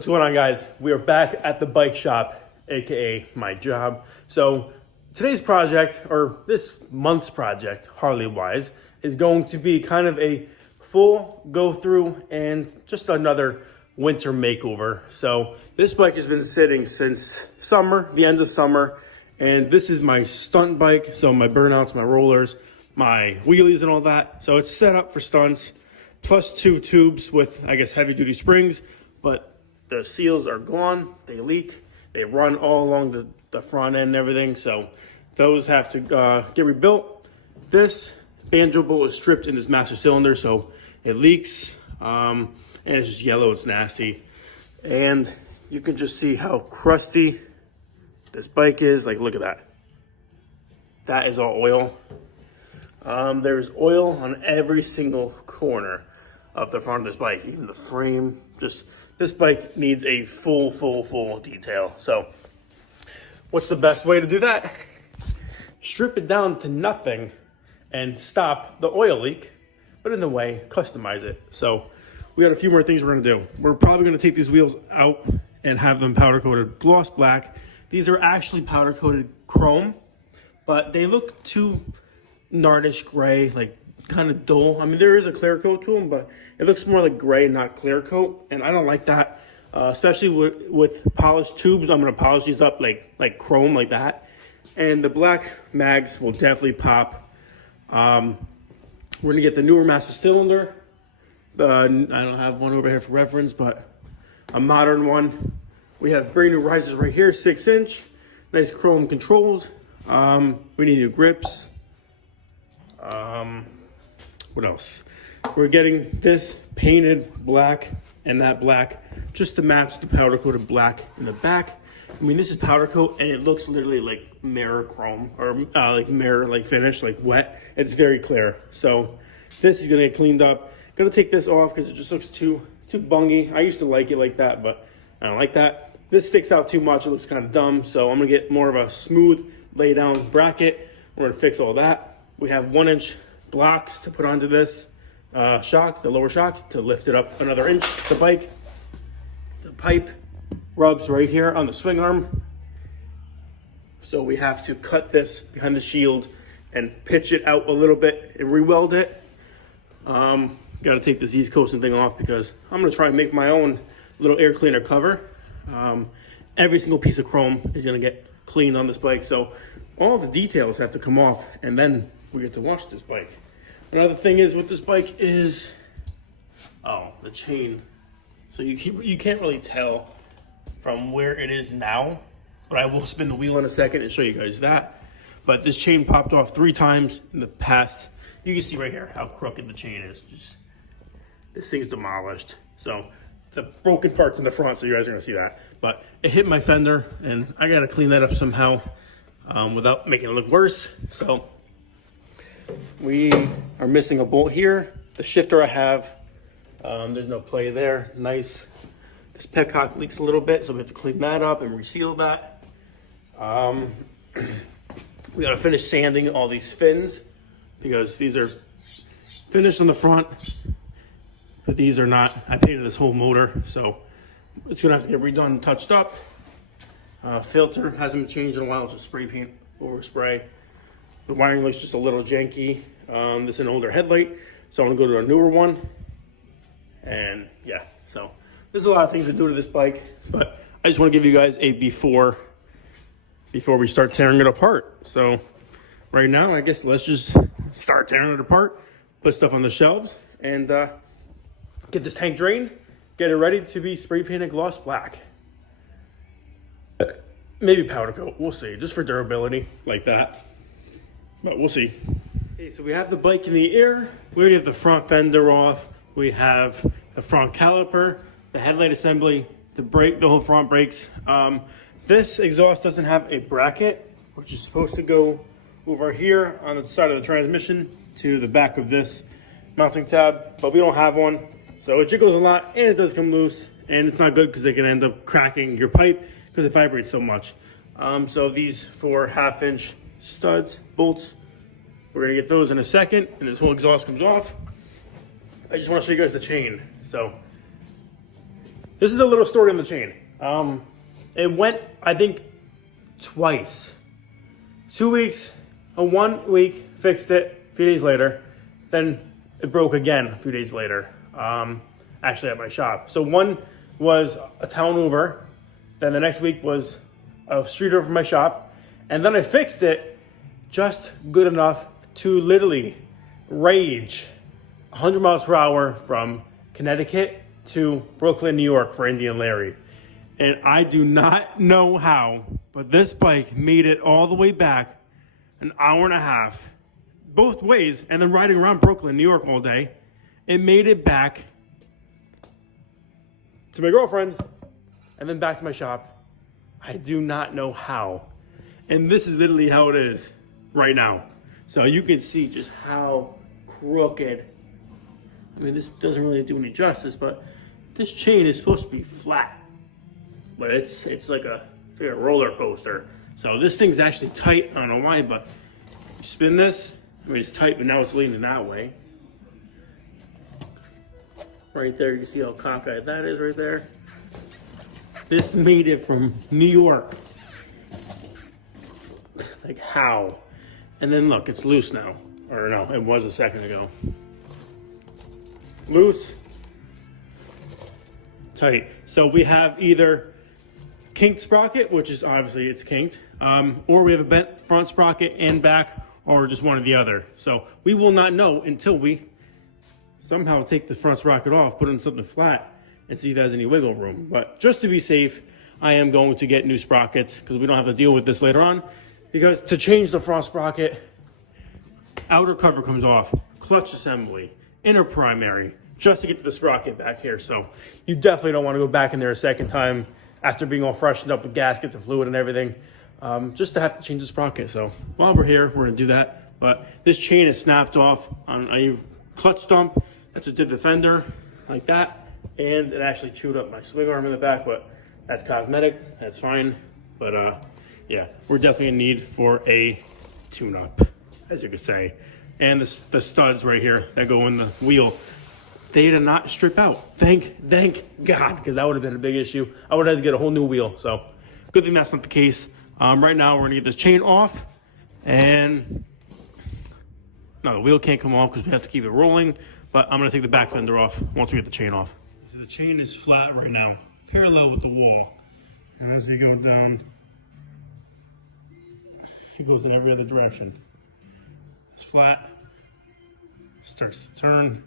What's going on, guys? We are back at the bike shop, aka my job. So today's project, or this month's project, Harley wise, is going to be kind of a full go through and just another winter makeover. So this bike has been sitting since summer, the end of summer, and this is my stunt bike. So my burnouts, my rollers, my wheelies and all that. So it's set up for stunts, plus 2 tubes with, I guess, heavy duty springs, but the seals are gone, they leak, they run all along the front end and everything, so those have to get rebuilt. This banjo bolt is stripped in this master cylinder, so it leaks, and it's just yellow, it's nasty. And you can just see how crusty this bike is. Like, look at that. That is all oil. There's oil on every single corner of the front of this bike, even the frame. Just this bike needs a full detail. So what's the best way to do that? Strip it down to nothing and stop the oil leak, but in the way, customize it. So we got a few more things we're gonna do. We're probably gonna take these wheels out and have them powder coated gloss black. These are actually powder coated chrome, but they look too nardish gray, like kind of dull. I mean, there is a clear coat to them, but it looks more like gray, not clear coat, and I don't like that. Especially with polished tubes, I'm gonna polish these up like chrome, like that. And the black mags will definitely pop. We're gonna get the newer master cylinder. I don't have one over here for reference, but a modern one. We have brand new risers right here, 6-inch, nice chrome controls. We need new grips. What else? We're getting this painted black and that black just to match the powder coated black in the back. I mean, this is powder coat and it looks literally like mirror chrome, or like mirror like finish, like wet. It's very clear. So this is gonna get cleaned up. Gonna take this off because it just looks too bungy. I used to like it like that, but I don't like that. This sticks out too much. It looks kind of dumb. So I'm gonna get more of a smooth lay down bracket. We're gonna fix all that. We have 1-inch blocks to put onto this shock, the lower shocks, to lift it up another inch. The bike, the pipe rubs right here on the swing arm. So we have to cut this behind the shield and pitch it out a little bit and re-weld it. Got to take this East Coasting thing off because I'm going to try and make my own little air cleaner cover. Every single piece of chrome is going to get cleaned on this bike. So all the details have to come off, and then we get to wash this bike. Another thing is with this bike is, the chain. So you can't really tell from where it is now, but I will spin the wheel in a second and show you guys that. But this chain popped off 3 times in the past. You can see right here how crooked the chain is. Just, this thing's demolished. So the broken part's in the front, so you guys are gonna see that. But it hit my fender and I gotta clean that up somehow without making it look worse. So we are missing a bolt here. The shifter I have, there's no play there. Nice. This petcock leaks a little bit, so we have to clean that up and reseal that. We gotta finish sanding all these fins because these are finished on the front, but these are not. I painted this whole motor, so it's gonna have to get redone and touched up. Filter hasn't been changed in a while. It's just spray paint over spray. The wiring looks just a little janky. This is an older headlight, so I'm gonna go to a newer one. And yeah, so there's a lot of things to do to this bike, but I just want to give you guys a before we start tearing it apart. So right now, I guess let's just start tearing it apart, put stuff on the shelves, and get this tank drained, get it ready to be spray painted gloss black. Maybe powder coat, we'll see, just for durability, like that. But we'll see. Okay, so we have the bike in the air. We already have the front fender off. We have the front caliper, the headlight assembly, the brake, the whole front brakes. This exhaust doesn't have a bracket, which is supposed to go over here on the side of the transmission to the back of this mounting tab, but we don't have one. So it jiggles a lot and it does come loose, and it's not good because it can end up cracking your pipe because it vibrates so much. So these 4 1/2-inch studs, bolts, we're gonna get those in a second, and this whole exhaust comes off. I just want to show you guys the chain. So this is a little story on the chain. It went, I think, twice. 2 weeks, 1 week, fixed it, a few days later. Then it broke again a few days later, actually at my shop. So one was a town over, then the next week was a street over from my shop, and then I fixed it just good enough to literally rage 100 miles per hour from Connecticut to Brooklyn, New York for Indian Larry. And I do not know how, but this bike made it all the way back an hour and a half, both ways, and then riding around Brooklyn, New York all day. It made it back to my girlfriend's and then back to my shop. I do not know how. And this is literally how it is right now. So you can see just how crooked. I mean, this doesn't really do any justice, but this chain is supposed to be flat. But it's like a roller coaster. So this thing's actually tight. I don't know why, but spin this. I mean, it's tight, but now it's leaning that way. Right there, you can see how cockeyed that is right there. This made it from New York. Like how? And then look, it's loose now. Or no, it was a second ago. Loose, tight. So we have either kinked sprocket, which is obviously it's kinked, or we have a bent front sprocket and back, or just one or the other. So we will not know until we somehow take the front sprocket off, put it in something flat, and see if it has any wiggle room. But just to be safe, I am going to get new sprockets because we don't have to deal with this later on. Because to change the front sprocket, outer cover comes off, clutch assembly, inner primary, just to get the sprocket back here. So you definitely don't want to go back in there a second time after being all freshened up with gaskets and fluid and everything, just to have to change the sprocket. So while we're here, we're gonna do that. But this chain is snapped off on a clutch dump. That's what did the fender, like that. And it actually chewed up my swing arm in the back, but that's cosmetic, that's fine. But yeah, we're definitely in need for a tune-up, as you could say. And the studs right here that go in the wheel, they did not strip out. Thank God, because that would have been a big issue. I would have had to get a whole new wheel. So good thing that's not the case. Right now we're gonna get this chain off, and no, the wheel can't come off because we have to keep it rolling, but I'm gonna take the back fender off once we get the chain off. So the chain is flat right now, parallel with the wall. And as we go down, it goes in every other direction. It's flat, starts to turn.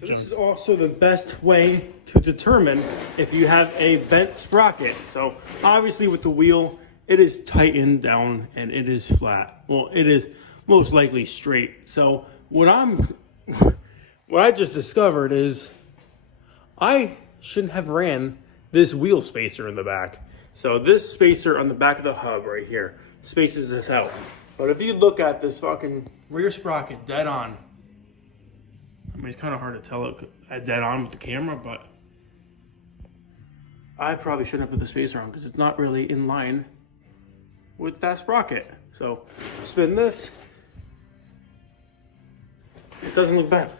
So this is also the best way to determine if you have a bent sprocket. So obviously with the wheel, it is tightened down and it is flat. Well, it is most likely straight. So what I just discovered is I shouldn't have ran this wheel spacer in the back. So this spacer on the back of the hub right here spaces this out. But if you look at this fucking rear sprocket dead on, I mean, it's kind of hard to tell it at dead on with the camera, but I probably shouldn't have put the spacer on because it's not really in line with that sprocket. So spin this, it doesn't look bad.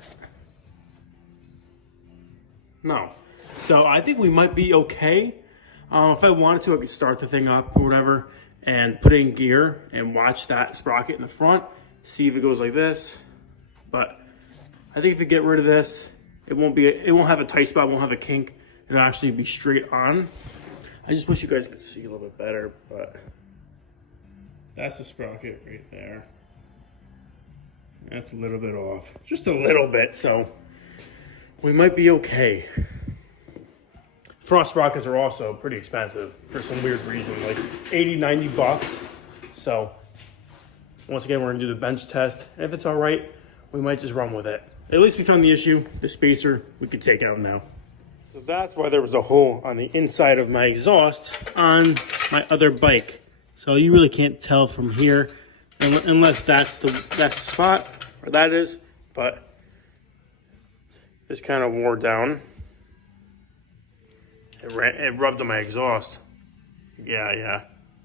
No. So I think we might be okay. If I wanted to, I could start the thing up or whatever and put it in gear and watch that sprocket in the front, see if it goes like this. But I think if we get rid of this, it won't have a tight spot, it won't have a kink. It'll actually be straight on. I just wish you guys could see a little bit better, but that's the sprocket right there. That's a little bit off, just a little bit, so we might be okay. Front sprockets are also pretty expensive for some weird reason, like 80, 90 bucks. So once again, we're gonna do the bench test. And if it's all right, we might just run with it. At least we found the issue, the spacer, we could take out now. So that's why there was a hole on the inside of my exhaust on my other bike. So you really can't tell from here unless that's the spot, or that is, but it's kind of wore down. It rubbed on my exhaust. Yeah,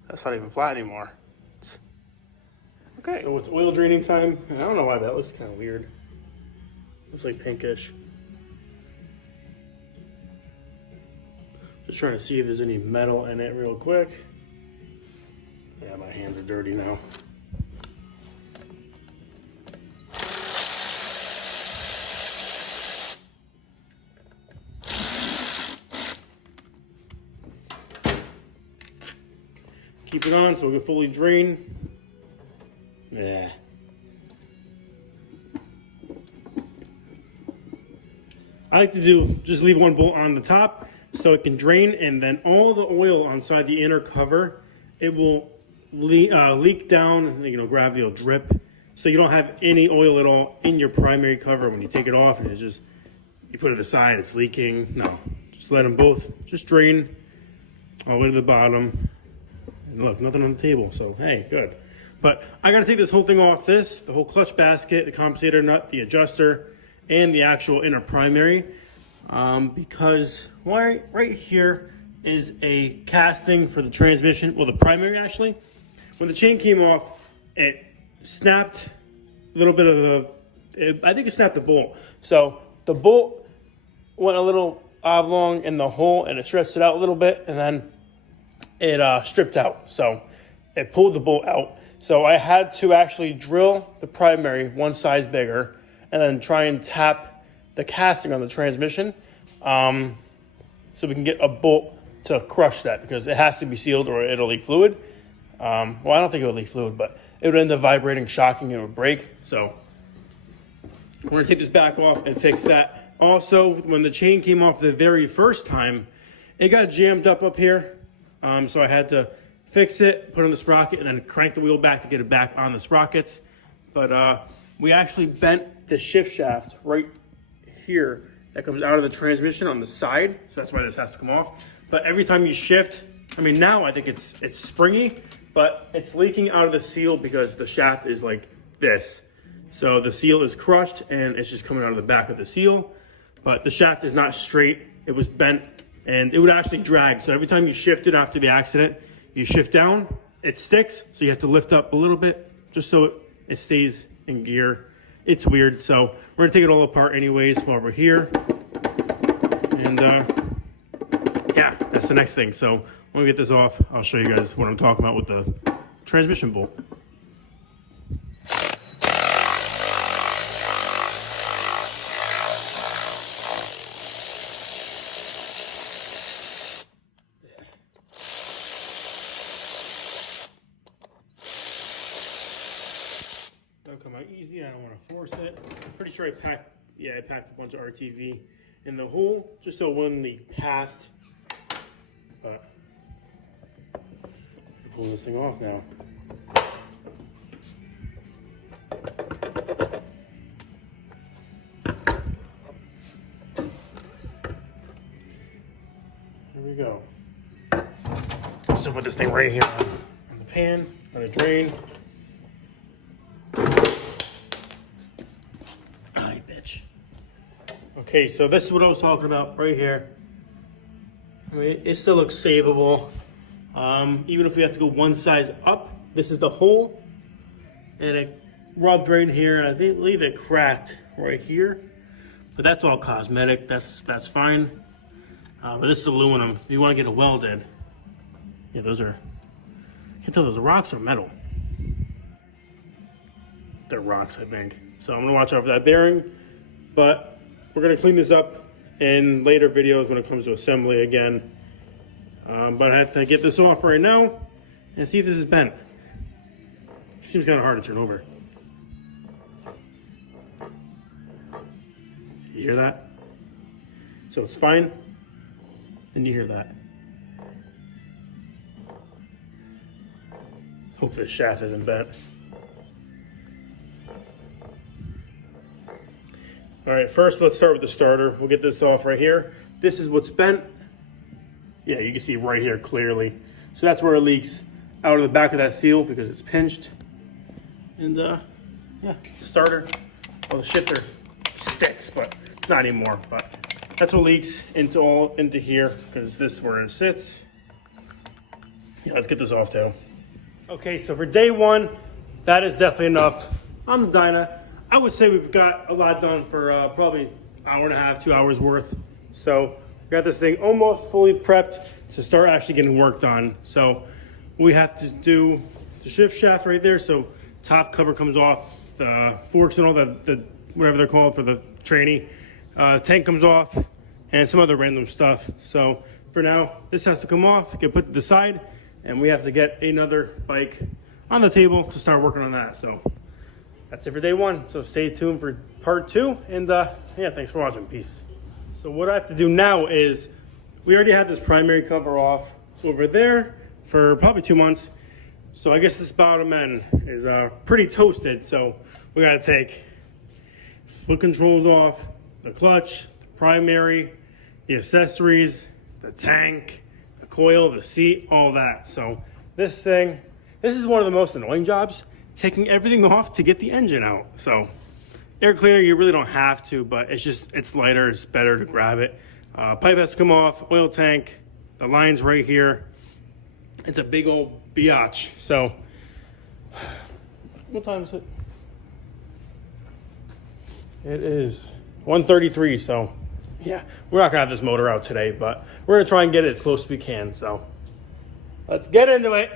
that's not even flat anymore. Okay, so it's oil draining time. I don't know why that looks kind of weird. Looks like pinkish. Just trying to see if there's any metal in it real quick. Yeah, my hands are dirty now. Keep it on so we can fully drain. Yeah. I like to just leave one bolt on the top so it can drain, and then all the oil inside the inner cover, it will leak down, and gravity will drip. So you don't have any oil at all in your primary cover when you take it off, and it's just, you put it aside, it's leaking. No, just let them both just drain all the way to the bottom. And look, nothing on the table, so hey, good. But I gotta take this whole thing off, the whole clutch basket, the compensator nut, the adjuster, and the actual inner primary, because right here is a casting for the transmission, well, the primary actually. When the chain came off, it snapped a little bit of I think it snapped the bolt. So the bolt went a little oblong in the hole, and it stretched it out a little bit, and then it stripped out. So it pulled the bolt out. So I had to actually drill the primary one size bigger, and then try and tap the casting on the transmission, so we can get a bolt to crush that, because it has to be sealed or it'll leak fluid. Well, I don't think it would leak fluid, but it would end up vibrating, shocking, and it would break. So we're gonna take this back off and fix that. Also, when the chain came off the very first time, it got jammed up here. So I had to fix it, put on the sprocket, and then crank the wheel back to get it back on the sprockets. But we actually bent the shift shaft right here that comes out of the transmission on the side. So that's why this has to come off. But every time you shift, I mean, now I think it's springy, but it's leaking out of the seal because the shaft is like this. So the seal is crushed and it's just coming out of the back of the seal. But the shaft is not straight. It was bent and it would actually drag. So every time you shift it after the accident, you shift down, it sticks. So you have to lift up a little bit just so it stays in gear. It's weird. So we're gonna take it all apart anyways while we're here. And yeah, that's the next thing. So when we get this off, I'll show you guys what I'm talking about with the transmission bolt. That'll come out easy. I don't want to force it. I'm pretty sure I packed a bunch of RTV in the hole just so it wouldn't leak past. But I'm pulling this thing off now. Here we go. So put this thing right here on the pan, on the drain. Aye, bitch. Okay, so this is what I was talking about right here. I mean, it still looks savable. Even if we have to go one size up, this is the hole. And it rubbed right here, and I believe it cracked right here. But that's all cosmetic, that's fine. But this is aluminum. If you want to get it welded, yeah, those are, I can't tell if those are rocks or metal. They're rocks, I think. So I'm gonna watch out for that bearing, but we're gonna clean this up in later videos when it comes to assembly again. But I have to get this off right now and see if this is bent. It seems kind of hard to turn over. You hear that? So it's fine, and you hear that. Hope the shaft isn't bent. All right, first let's start with the starter. We'll get this off right here. This is what's bent. Yeah, you can see right here clearly. So that's where it leaks out of the back of that seal because it's pinched. And yeah, starter, well, the shifter sticks, but not anymore. But that's what leaks into here because this is where it sits. Yeah, let's get this off too. Okay, so for day one, that is definitely enough on the Dyna. I would say we've got a lot done for probably hour and a half, 2 hours worth. So we got this thing almost fully prepped to start actually getting work done. So we have to do the shift shaft right there. So top cover comes off, the forks and all the whatever they're called for the tranny. Tank comes off and some other random stuff. So for now, this has to come off, get put to the side, and we have to get another bike on the table to start working on that. So that's it for day one. So stay tuned for part 2. And yeah, thanks for watching. Peace. So what I have to do now is, we already had this primary cover off over there for probably 2 months. So I guess this bottom end is pretty toasted. So we got to take foot controls off, the clutch, the primary, the accessories, the tank, the coil, the seat, all that. So this is one of the most annoying jobs, taking everything off to get the engine out. So air cleaner, you really don't have to, but it's lighter, it's better to grab it. Pipe has to come off, oil tank, the line's right here. It's a big old biatch. So what time is it? It is 1:33. So yeah, we're not gonna have this motor out today, but we're gonna try and get it as close as we can. So let's get into it.